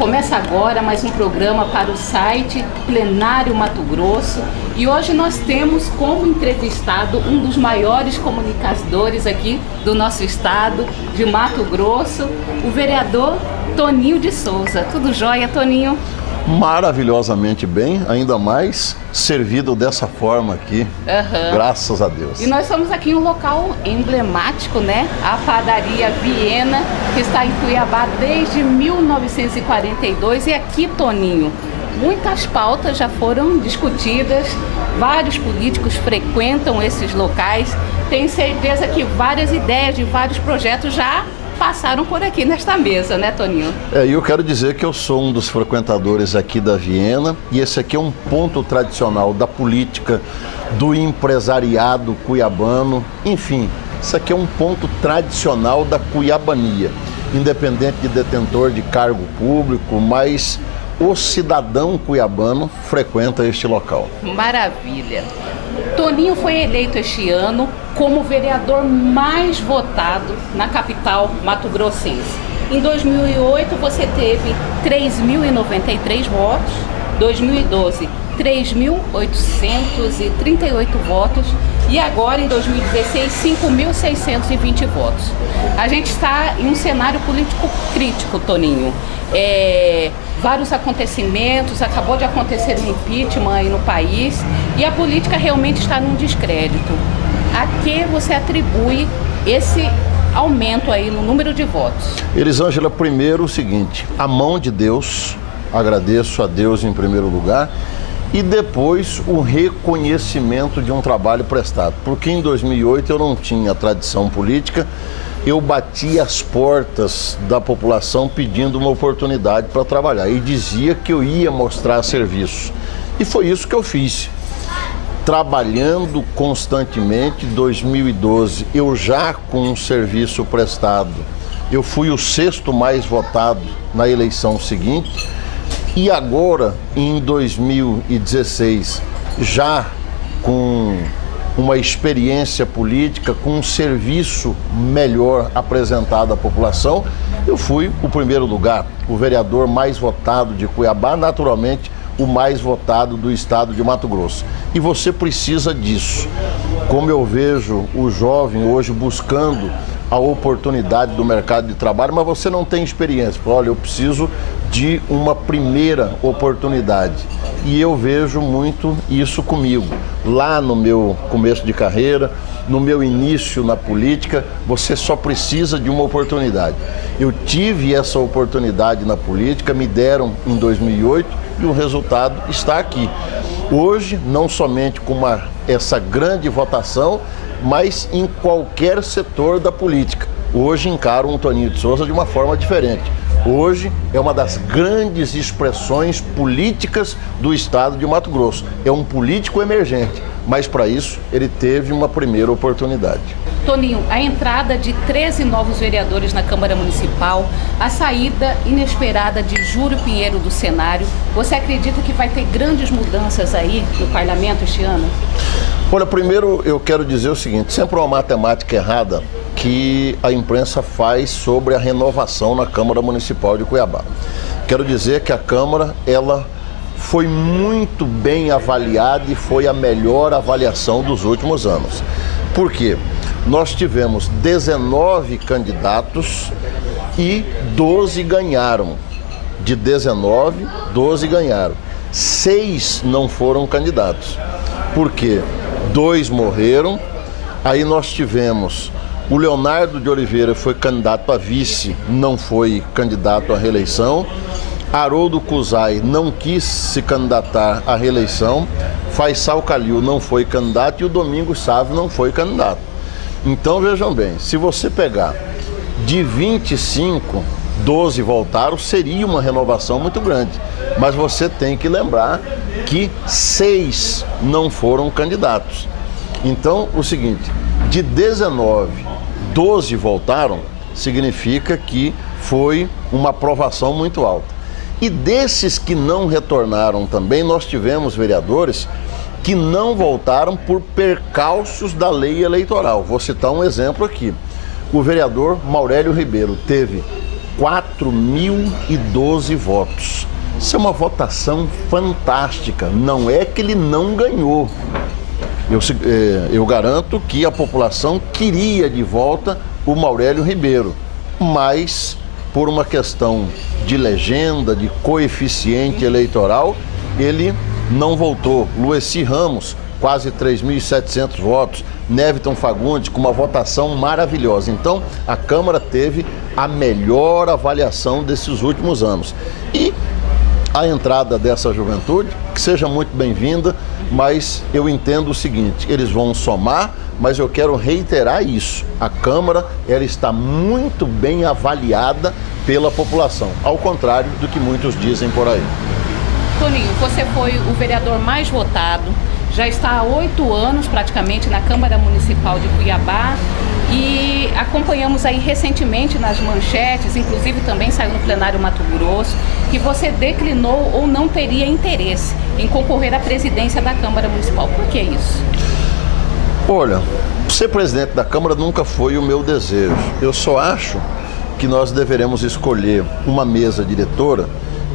Começa agora mais um programa para o site Plenário Mato Grosso e hoje nós temos como entrevistado um dos maiores comunicadores aqui do nosso estado, de Mato Grosso, o vereador Toninho de Souza. Tudo jóia, Toninho? Maravilhosamente bem, ainda mais servido dessa forma aqui, graças a Deus. E nós estamos aqui em um local emblemático, né? A padaria Viena, que está em Cuiabá desde 1942. E aqui, Toninho, muitas pautas já foram discutidas, vários políticos frequentam esses locais. Tenho certeza que várias ideias de vários projetos já passaram por aqui nesta mesa, né, Toninho? E eu quero dizer que eu sou um dos frequentadores aqui da Viena e esse aqui é um ponto tradicional da política, do empresariado cuiabano, enfim, isso aqui é um ponto tradicional da cuiabania, independente de detentor de cargo público, mas o cidadão cuiabano frequenta este local. Maravilha! Toninho foi eleito este ano como o vereador mais votado na capital mato-grossense. Em 2008 você teve 3.093 votos, 2012 3.838 votos e agora em 2016 5.620 votos. A gente está em um cenário político crítico, Toninho. Vários acontecimentos, acabou de acontecer um impeachment aí no país e a política realmente está num descrédito. A que você atribui esse aumento aí no número de votos? Elisângela, primeiro o seguinte, a mão de Deus, agradeço a Deus em primeiro lugar, e depois o reconhecimento de um trabalho prestado, porque em 2008 eu não tinha tradição política, eu bati as portas da população pedindo uma oportunidade para trabalhar e dizia que eu ia mostrar serviço. E foi isso que eu fiz. Trabalhando constantemente, 2012, eu já com um serviço prestado, eu fui o 6º mais votado na eleição seguinte e agora, em 2016, já com uma experiência política, com um serviço melhor apresentado à população, eu fui o primeiro lugar, o vereador mais votado de Cuiabá, naturalmente o mais votado do estado de Mato Grosso. E você precisa disso. Como eu vejo o jovem hoje buscando a oportunidade do mercado de trabalho, mas você não tem experiência. Olha, eu preciso de uma primeira oportunidade. E eu vejo muito isso comigo. Lá no meu começo de carreira, no meu início na política, você só precisa de uma oportunidade. Eu tive essa oportunidade na política, me deram em 2008 e o resultado está aqui. Hoje, não somente com essa grande votação, mas em qualquer setor da política. Hoje encaro um Toninho de Souza de uma forma diferente. Hoje é uma das grandes expressões políticas do estado de Mato Grosso. É um político emergente, mas para isso ele teve uma primeira oportunidade. Toninho, a entrada de 13 novos vereadores na Câmara Municipal, a saída inesperada de Júlio Pinheiro do cenário, você acredita que vai ter grandes mudanças aí no parlamento este ano? Olha, primeiro eu quero dizer o seguinte, sempre uma matemática errada que a imprensa faz sobre a renovação na Câmara Municipal de Cuiabá. Quero dizer que a Câmara, ela foi muito bem avaliada e foi a melhor avaliação dos últimos anos. Por quê? Nós tivemos 19 candidatos e 12 ganharam. De 19, 12 ganharam. 6 não foram candidatos. Por quê? 2 morreram, aí nós tivemos o Leonardo de Oliveira foi candidato a vice, não foi candidato à reeleição, Haroldo Cusai não quis se candidatar à reeleição, Faisal Calil não foi candidato e o Domingos Sávio não foi candidato. Então vejam bem, se você pegar de 25, 12 voltaram, seria uma renovação muito grande, mas você tem que lembrar que 6 não foram candidatos. Então, o seguinte, de 19, 12 voltaram, significa que foi uma aprovação muito alta. E desses que não retornaram também, nós tivemos vereadores que não voltaram por percalços da lei eleitoral. Vou citar um exemplo aqui. O vereador Maurélio Ribeiro teve 4.012 votos. Isso é uma votação fantástica. Não é que ele não ganhou. Eu garanto que a população queria de volta o Maurélio Ribeiro, mas por uma questão de legenda, de coeficiente eleitoral, ele não voltou. Lueci Ramos, quase 3.700 votos. Neviton Fagundes, com uma votação maravilhosa. Então, a Câmara teve a melhor avaliação desses últimos anos. E a entrada dessa juventude, que seja muito bem-vinda, mas eu entendo o seguinte, eles vão somar, mas eu quero reiterar isso. A Câmara, ela está muito bem avaliada pela população, ao contrário do que muitos dizem por aí. Toninho, você foi o vereador mais votado, já está há 8 anos praticamente na Câmara Municipal de Cuiabá e acompanhamos aí recentemente nas manchetes, inclusive também saiu no plenário Mato Grosso, que você declinou ou não teria interesse em concorrer à presidência da Câmara Municipal. Por que isso? Olha, ser presidente da Câmara nunca foi o meu desejo. Eu só acho que nós deveremos escolher uma mesa diretora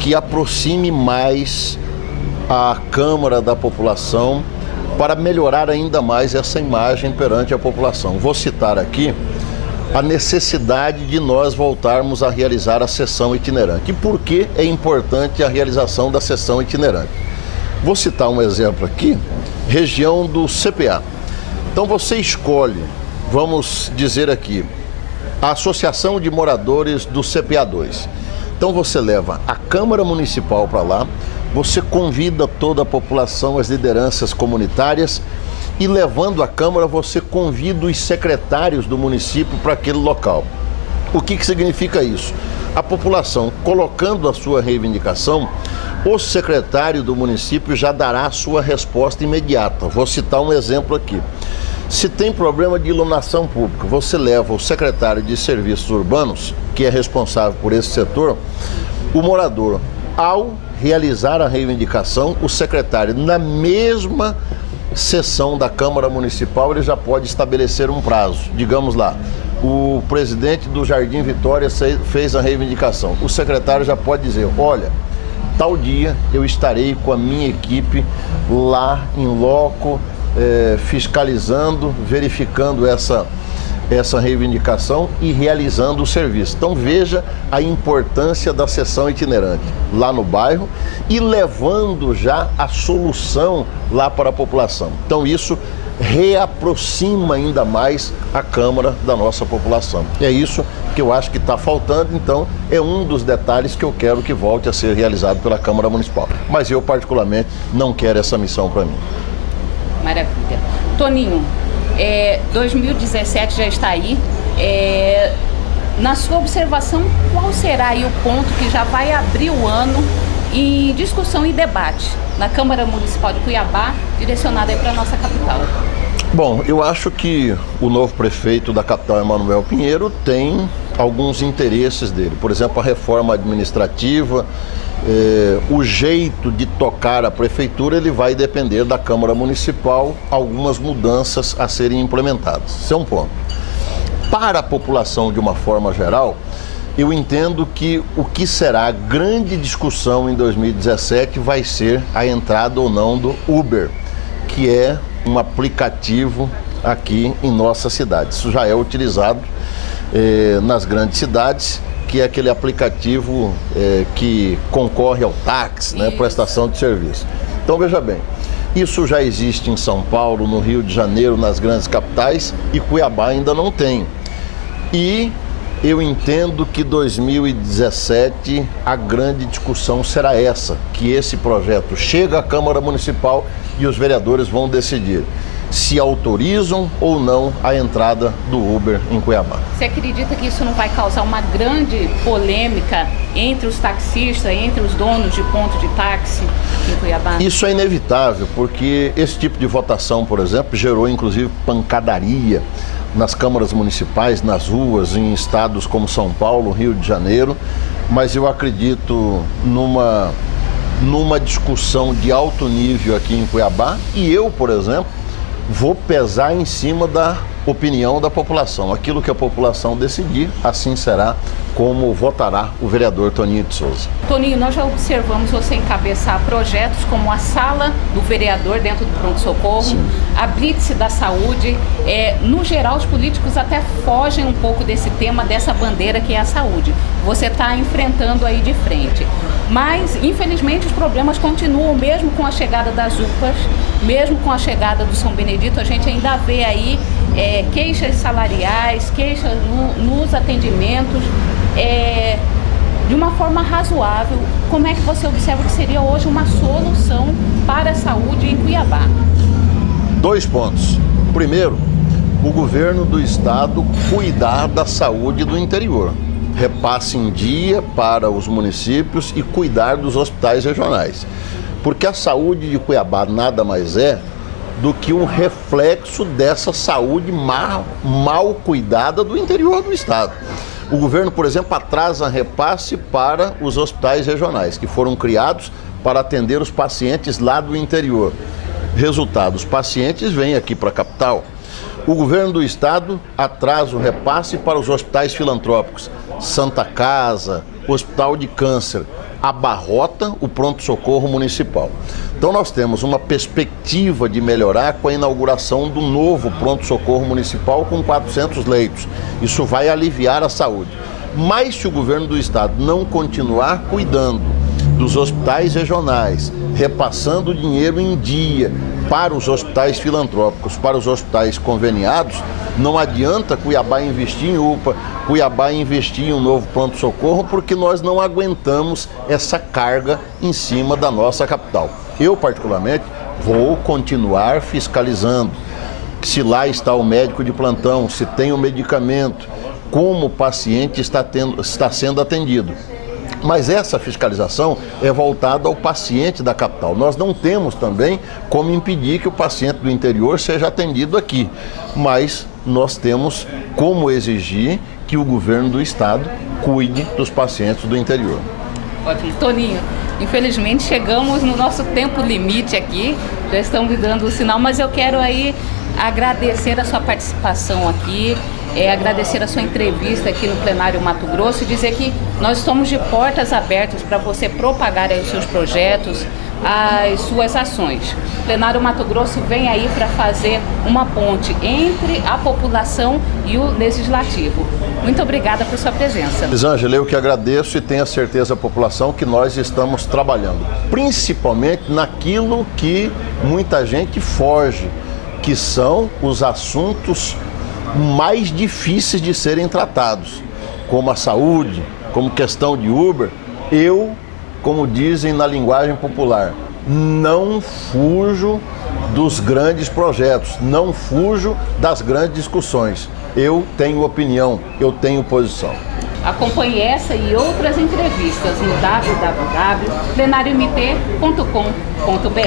que aproxime mais a Câmara da população para melhorar ainda mais essa imagem perante a população. Vou citar aqui a necessidade de nós voltarmos a realizar a sessão itinerante. E por que é importante a realização da sessão itinerante? Vou citar um exemplo aqui, região do CPA. Então você escolhe, vamos dizer aqui, a Associação de Moradores do CPA 2. Então você leva a Câmara Municipal para lá, você convida toda a população, as lideranças comunitárias e levando a Câmara você convida os secretários do município para aquele local. O que significa isso? A população colocando a sua reivindicação, o secretário do município já dará a sua resposta imediata. Vou citar um exemplo aqui. Se tem problema de iluminação pública, você leva o secretário de Serviços Urbanos, que é responsável por esse setor, o morador, ao realizar a reivindicação, o secretário, na mesma sessão da Câmara Municipal, ele já pode estabelecer um prazo. Digamos lá, o presidente do Jardim Vitória fez a reivindicação. O secretário já pode dizer, olha, tal dia eu estarei com a minha equipe lá em loco, fiscalizando, verificando essa reivindicação e realizando o serviço. Então veja a importância da sessão itinerante lá no bairro e levando já a solução lá para a população. Então isso reaproxima ainda mais a Câmara da nossa população. E é isso que eu acho que está faltando, então é um dos detalhes que eu quero que volte a ser realizado pela Câmara Municipal. Mas eu particularmente não quero essa missão para mim. Maravilha. Toninho, 2017 já está aí. Na sua observação, qual será aí o ponto que já vai abrir o ano em discussão e debate na Câmara Municipal de Cuiabá, direcionada aí para a nossa capital? Bom, eu acho que o novo prefeito da capital, Emanuel Pinheiro, tem alguns interesses dele. Por exemplo, a reforma administrativa, o jeito de tocar a prefeitura, ele vai depender da Câmara Municipal, algumas mudanças a serem implementadas. Esse é um ponto. Para a população, de uma forma geral, eu entendo que o que será a grande discussão em 2017 vai ser a entrada ou não do Uber, que é um aplicativo aqui em nossa cidade. Isso já é utilizado nas grandes cidades, que é aquele aplicativo que concorre ao táxi, né, prestação de serviço. Então veja bem, isso já existe em São Paulo, no Rio de Janeiro, nas grandes capitais, e Cuiabá ainda não tem. E eu entendo que 2017 a grande discussão será essa, que esse projeto chega à Câmara Municipal e os vereadores vão decidir se autorizam ou não a entrada do Uber em Cuiabá. Você acredita que isso não vai causar uma grande polêmica entre os taxistas, entre os donos de ponto de táxi em Cuiabá? Isso é inevitável, porque esse tipo de votação, por exemplo, gerou inclusive pancadaria nas câmaras municipais, nas ruas, em estados como São Paulo, Rio de Janeiro, mas eu acredito numa discussão de alto nível aqui em Cuiabá, e eu, por exemplo, vou pesar em cima da opinião da população. Aquilo que a população decidir, assim será como votará o vereador Toninho de Souza. Toninho, nós já observamos você encabeçar projetos como a sala do vereador dentro do pronto-socorro, a blitz da saúde. No geral, os políticos até fogem um pouco desse tema, dessa bandeira que é a saúde. Você está enfrentando aí de frente. Mas, infelizmente, os problemas continuam, mesmo com a chegada das UPAs, mesmo com a chegada do São Benedito, a gente ainda vê aí queixas salariais, queixas nos atendimentos, de uma forma razoável. Como é que você observa que seria hoje uma solução para a saúde em Cuiabá? 2 pontos. Primeiro, o governo do estado cuidar da saúde do interior. Repasse em dia para os municípios e cuidar dos hospitais regionais. Porque a saúde de Cuiabá nada mais é do que um reflexo dessa saúde mal cuidada do interior do estado. O governo, por exemplo, atrasa repasse para os hospitais regionais, que foram criados para atender os pacientes lá do interior. Resultado, os pacientes vêm aqui para a capital. O governo do estado atrasa o repasse para os hospitais filantrópicos, Santa Casa, Hospital de Câncer, abarrota o pronto-socorro municipal. Então nós temos uma perspectiva de melhorar com a inauguração do novo pronto-socorro municipal com 400 leitos. Isso vai aliviar a saúde. Mas se o governo do estado não continuar cuidando dos hospitais regionais, repassando dinheiro em dia para os hospitais filantrópicos, para os hospitais conveniados, não adianta Cuiabá investir em UPA, Cuiabá investir em um novo pronto-socorro, porque nós não aguentamos essa carga em cima da nossa capital. Eu, particularmente, vou continuar fiscalizando se lá está o médico de plantão, se tem o medicamento, como o paciente está sendo atendido. Mas essa fiscalização é voltada ao paciente da capital. Nós não temos também como impedir que o paciente do interior seja atendido aqui, mas nós temos como exigir que o governo do estado cuide dos pacientes do interior. Ótimo. Toninho, infelizmente chegamos no nosso tempo limite aqui, já estamos dando o sinal, mas eu quero aí agradecer a sua participação aqui, agradecer a sua entrevista aqui no Plenário Mato Grosso e dizer que nós estamos de portas abertas para você propagar aí os seus projetos, as suas ações. O Plenário Mato Grosso vem aí para fazer uma ponte entre a população e o Legislativo. Muito obrigada por sua presença. Elisângela, eu que agradeço e tenho a certeza da população que nós estamos trabalhando, principalmente naquilo que muita gente foge, que são os assuntos mais difíceis de serem tratados, como a saúde, como questão de Uber. Eu, como dizem na linguagem popular, não fujo dos grandes projetos, não fujo das grandes discussões. Eu tenho opinião, eu tenho posição. Acompanhe essa e outras entrevistas no www.plenariomt.com.br.